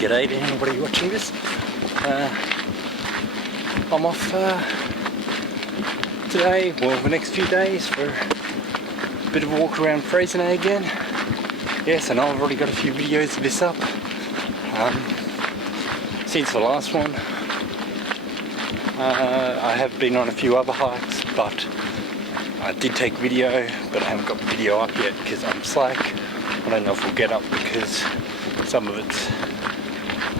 G'day to anybody watching this. I'm off today, well the next few days, for a bit of a walk around Freycinet again. Yes, I know I've already got a few videos of this up since the last one. I have been on a few other hikes, but I did take video, but I haven't got the video up yet because I'm slack. I don't know if we'll get up because some of it's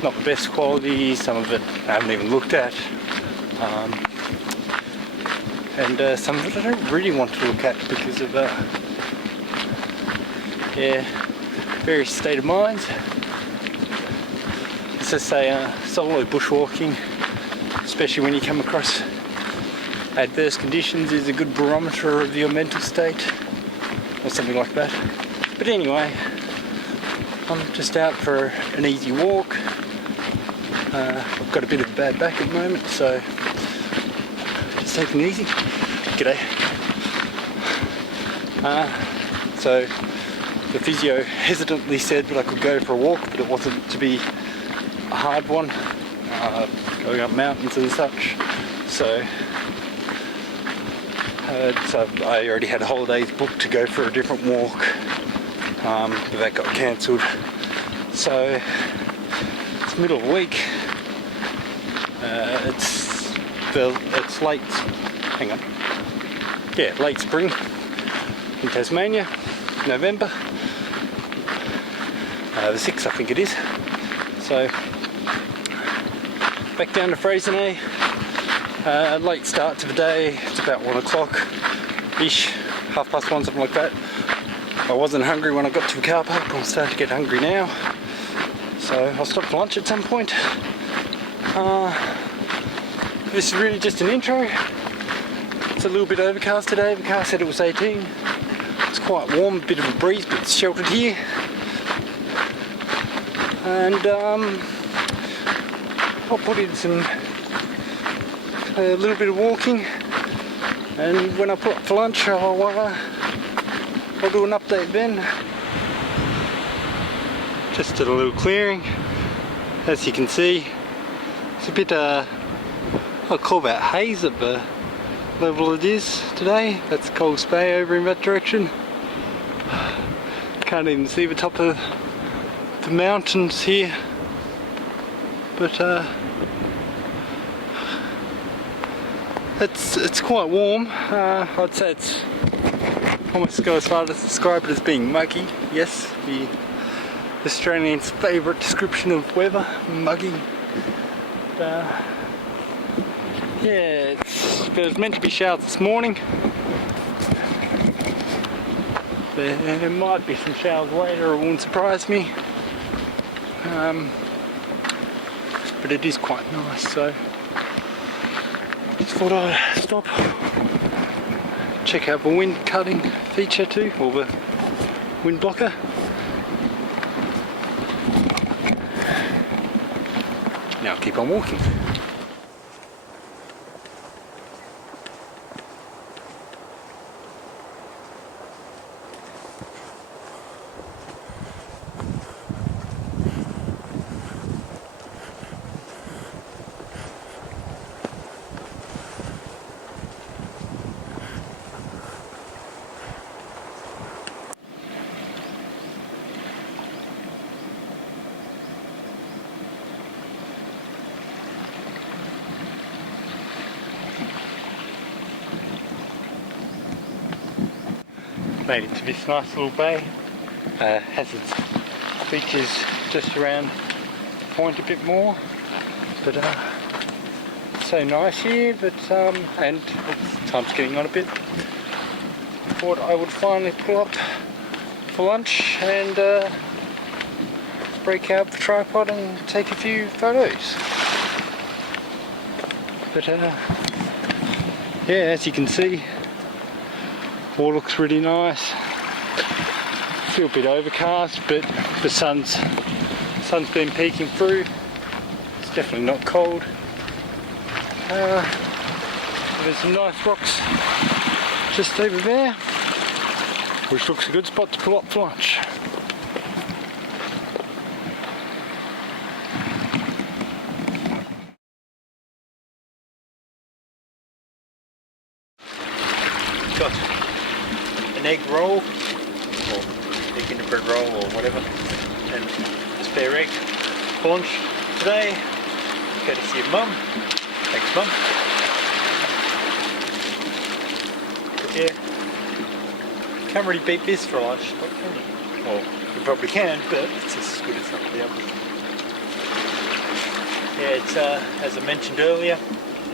not the best quality, some of it I haven't even looked at, and some of it I don't really want to look at because of various state of minds. Let's just say solo bushwalking, especially when you come across adverse conditions, is a good barometer of your mental state or something like that. But anyway, I'm just out for an easy walk. I've got a bit of a bad back at the moment, so just taking it easy. G'day. So the physio hesitantly said that I could go for a walk, but it wasn't to be a hard one, going up mountains and such. So I already had holidays booked to go for a different walk, but that got cancelled. So it's middle of the week. It's late. Hang on. Yeah, late spring in Tasmania, November. The 6th, I think it is. So back down to Freycinet. Late start to the day. It's about 1 o'clock ish, 1:30, something like that. I wasn't hungry when I got to the car park, but I'm starting to get hungry now. So I'll stop for lunch at some point. This is really just an intro. It's a little bit overcast today. The car said it was 18. It's quite warm, a bit of a breeze, but it's sheltered here. And I'll put in a little bit of walking, and when I put up for lunch, I'll do an update then. Just at a little clearing. As you can see, it's a bit I'll call that haze at the level it is today. That's Coles Bay over in that direction. Can't even see the top of the mountains here, but it's quite warm. I'd say it's almost go as far as to describe it as being muggy. Yes, the Australians' favourite description of weather, muggy. Yeah, there was meant to be showers this morning. There might be some showers later, it wouldn't surprise me. But it is quite nice, so just thought I'd stop, check out the wind cutting feature too, or the wind blocker. Now keep on walking. Made it to this nice little bay. Has its beaches just around the point a bit more, but it's so nice here. But and time's getting on a bit. Thought I would finally pull up for lunch and break out the tripod and take a few photos. But yeah, as you can see, all looks really nice. Still a bit overcast, but the sun's been peeking through. It's definitely not cold. There's some nice rocks just over there, which looks a good spot to pull up for lunch. roll, or egg in a bread roll, or whatever, and a spare egg for lunch today. Courtesy of Mum. Thanks, Mum. But yeah, can't really beat this for lunch, what can you? Well, you probably can, but it's just as good as some of the others. Yeah, it's as I mentioned earlier,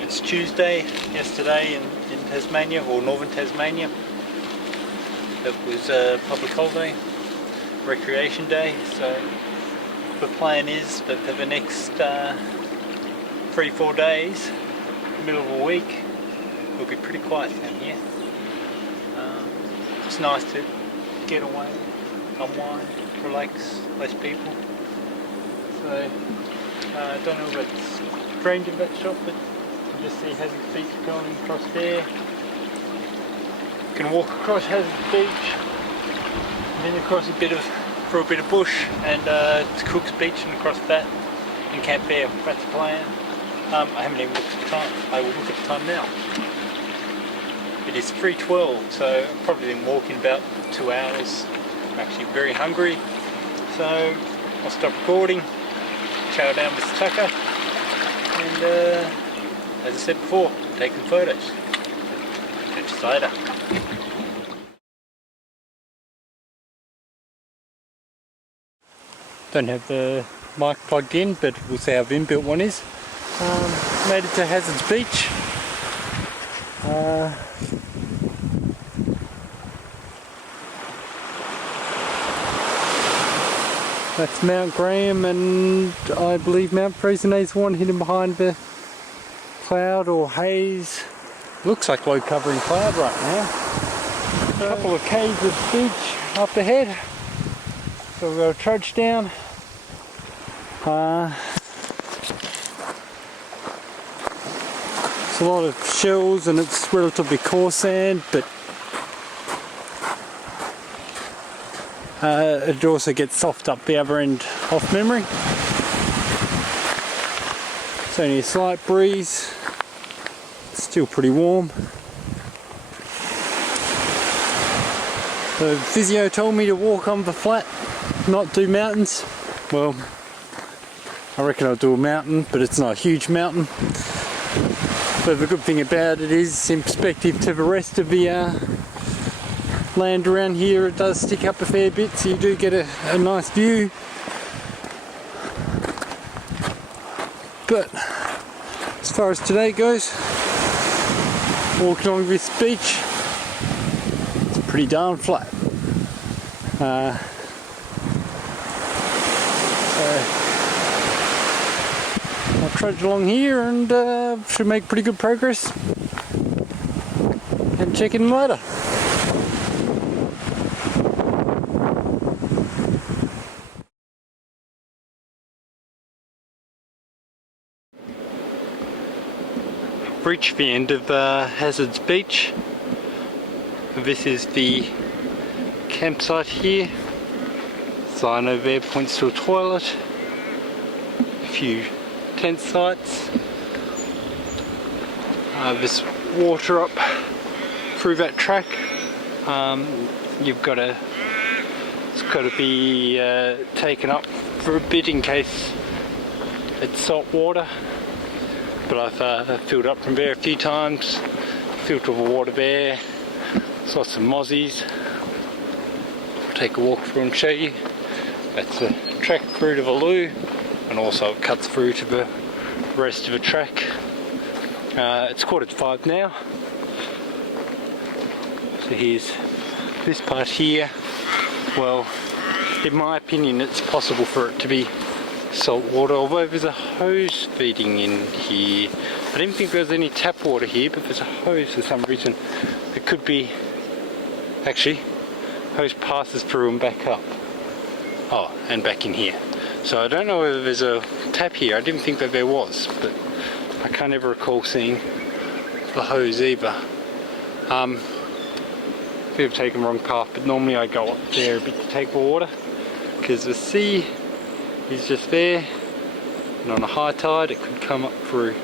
it's Tuesday yesterday in Tasmania, or northern Tasmania. It was a public holiday, recreation day, so the plan is that for the next 3-4 days, middle of a week, it'll be pretty quiet down here. It's nice to get away, unwind, relax, less people. So I don't know if it's drained in that shot, but you can just see Hazard's Beach going across there. You can walk across Hazard's Beach, and then across through a bit of bush, and to Cook's Beach, and across that, and camp there. That's the plan. I haven't even looked at the time. I will look at the time now. It is 3:12, so I've probably been walking about 2 hours. I'm actually very hungry, so I'll stop recording, chow down with Tucker, and as I said before, taking photos. Catch you later. Don't have the mic plugged in, but we'll see how the inbuilt one is. Made it to Hazard's Beach. That's Mount Graham, and I believe Mount Freycinet's one hidden behind the cloud or haze. Looks like low covering cloud right now. A couple of k's of beach up ahead. So we'll go trudge down. It's a lot of shells and it's relatively coarse sand, but it also gets soft up the other end off memory. It's only a slight breeze. It's still pretty warm. The physio told me to walk on the flat, not do mountains. Well, I reckon I'll do a mountain, but it's not a huge mountain. But the good thing about it is, in perspective to the rest of the land around here, it does stick up a fair bit, so you do get a nice view. But as far as today goes, walking along this beach, it's pretty darn flat. So I'll trudge along here and should make pretty good progress, and check in later. Reached the end of Hazard's Beach. This is the campsite here. Sign over there points to a toilet. A few tent sites. This water up through that track. It's got to be taken up for a bit in case it's salt water. But I've filled up from there a few times, filtered the water there, saw some mozzies. I'll take a walk through and show you. That's the track through to the loo, and also it cuts through to the rest of the track. It's 4:45 now. So here's this part here. Well, in my opinion, it's possible for it to be salt water, although there's a hose feeding in here. I didn't think there was any tap water here, but there's a hose for some reason. It could be, actually, hose passes through and back up. Oh, and back in here. So I don't know whether there's a tap here. I didn't think that there was, but I can't ever recall seeing the hose either. I think I've taken the wrong path, but normally I go up there a bit to take the water, because the sea is just there, and on a high tide it could come up through.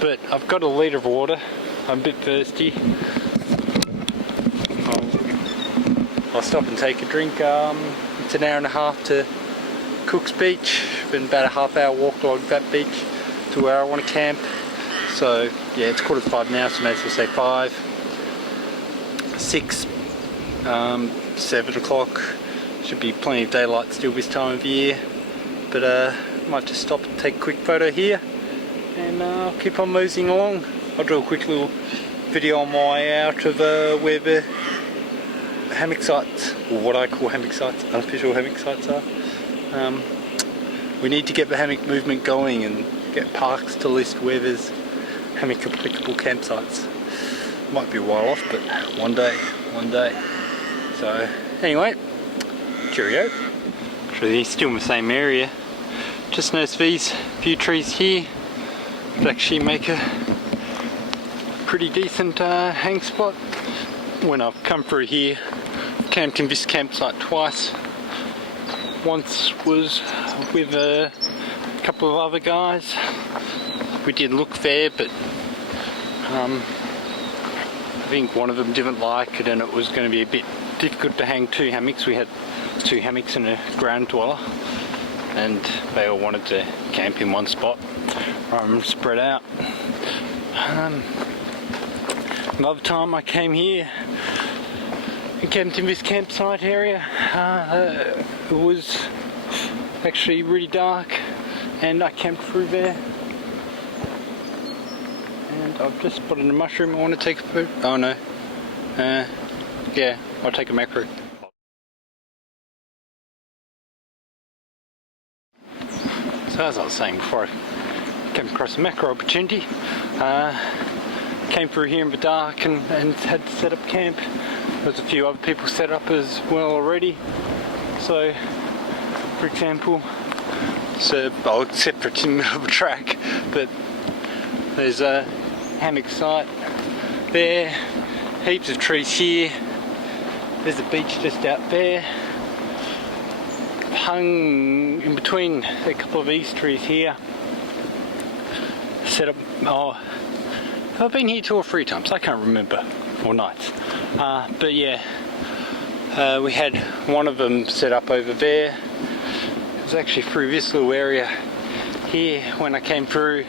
But I've got a litre of water. I'm a bit thirsty. I'll stop and take a drink. It's an hour and a half to Cook's Beach, been about a half-hour walk along that beach to where I want to camp. So yeah, it's 4:45 now, so may as well say 5, 6, 7 o'clock. Should be plenty of daylight still this time of year, but might just stop and take a quick photo here, and I'll keep on moseying along. I'll do a quick little video on my way out of where the hammock sites, or what I call hammock sites, unofficial hammock sites are. We need to get the hammock movement going and get parks to list where there's hammock applicable campsites. Might be a while off, but one day. So anyway, cheerio. Actually, still in the same area. Just noticed these few trees here that actually make a pretty decent hang spot. When I've come through here, camped in this campsite twice. Once was with a couple of other guys. We did look there, but I think one of them didn't like it, and it was going to be a bit difficult to hang 2 hammocks. We had 2 hammocks and a ground dweller, and they all wanted to camp in one spot spread out. Another time I came here and camped in this campsite area, it was actually really dark, and I camped through there, and I've just spotted a mushroom I want to take a photo. Oh no, yeah, I'll take a macro. So as I was saying before I came across a macro opportunity, came through here in the dark and had to set up camp. There's a few other people set up as well already. So, for example, except for it's in the middle of a track, but there's a hammock site there, heaps of trees here, there's a beach just out there, hung in between a couple of these trees here, set up, I've been here 2 or 3 times, I can't remember, or nights, but yeah, we had one of them set up over there. It was actually through this little area here when I came through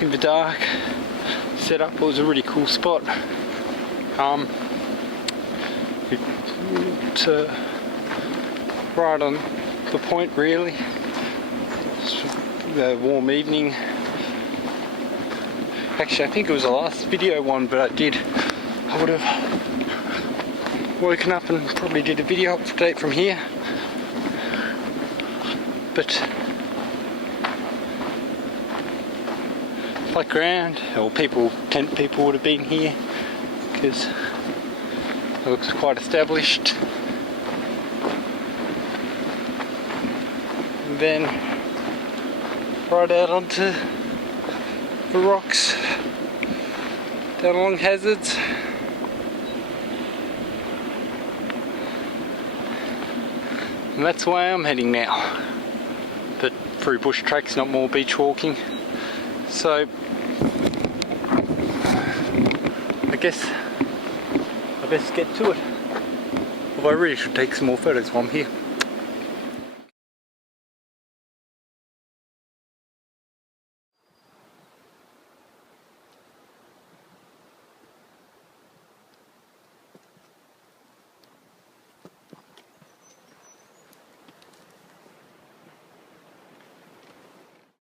in the dark, set up. It was a really cool spot. It's right on the point really. It's a warm evening. Actually, I think it was the last video one, but I would have woken up and probably did a video update from here. But like around, or tent people would have been here, because it looks quite established. And then right out onto the rocks, down along hazards. And that's the way I'm heading now. But through bush tracks, not more beach walking. So I guess I best get to it. Although I really should take some more photos while I'm here.